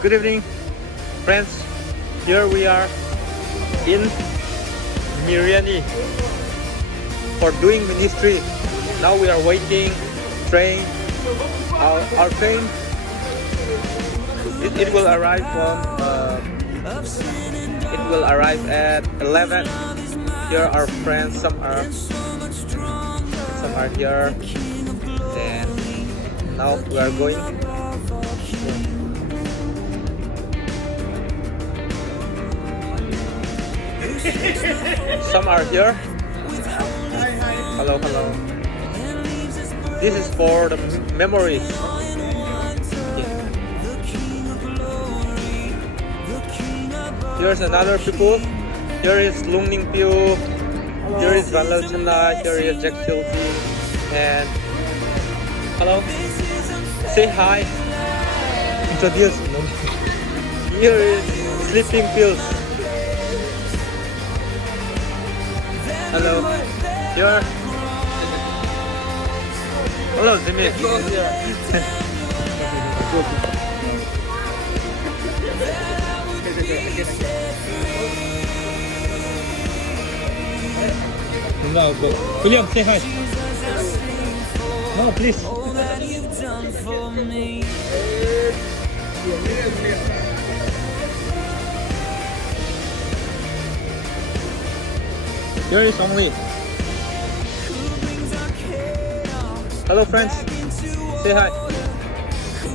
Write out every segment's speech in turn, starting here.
Good evening, friends. Here we are in Mariani for doing ministry. Now we are waiting train. Our train it will arrive at 11. Here are friends. Some are here. And now we are going. Some are here. Hello. This is for the memories. Here's another people. Here is Lung Ning Pyu. Here is Van Lo Chana. Here is Jack Chilti. And hello. Say hi. Introduce. Here is Sleeping Pills. Hello. Here. Hello, Jimmy. William, say hi. No, please. Here is only. Hello, friends. Say hi.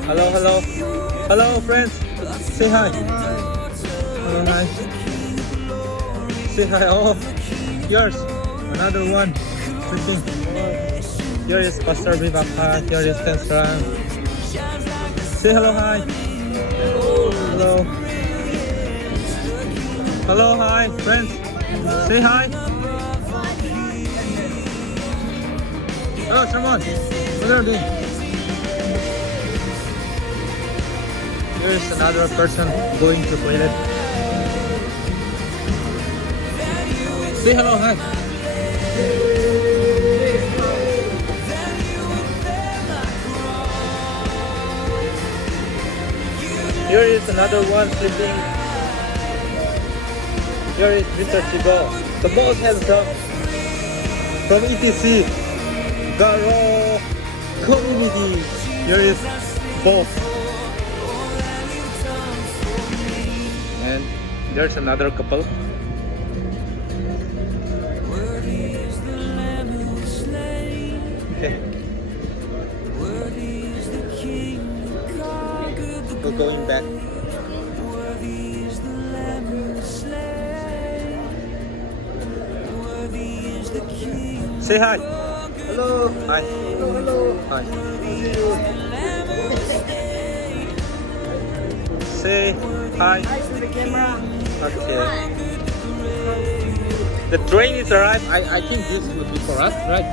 Hello, friends. Say hi. Hello, hi. Say hi. Oh, yours. Another one. Freaking. Here is Pastor Vivapa. Here is Tensran. Say hello, hi. Hello, hi, friends. Say hi. Hello, Sharman. What are you doing? Here is another person going to toilet. Say hello, hi. Here is another one sleeping. Here is Mr. Chigo, the most handsome from ETC. Garo community. Here is boss. And there's another couple. Okay. We're going back. Say hi. Hello. Hi. Hello. Hi. Say hi. Hi to the camera. Okay. The train is arrived. I think this would be for us, right?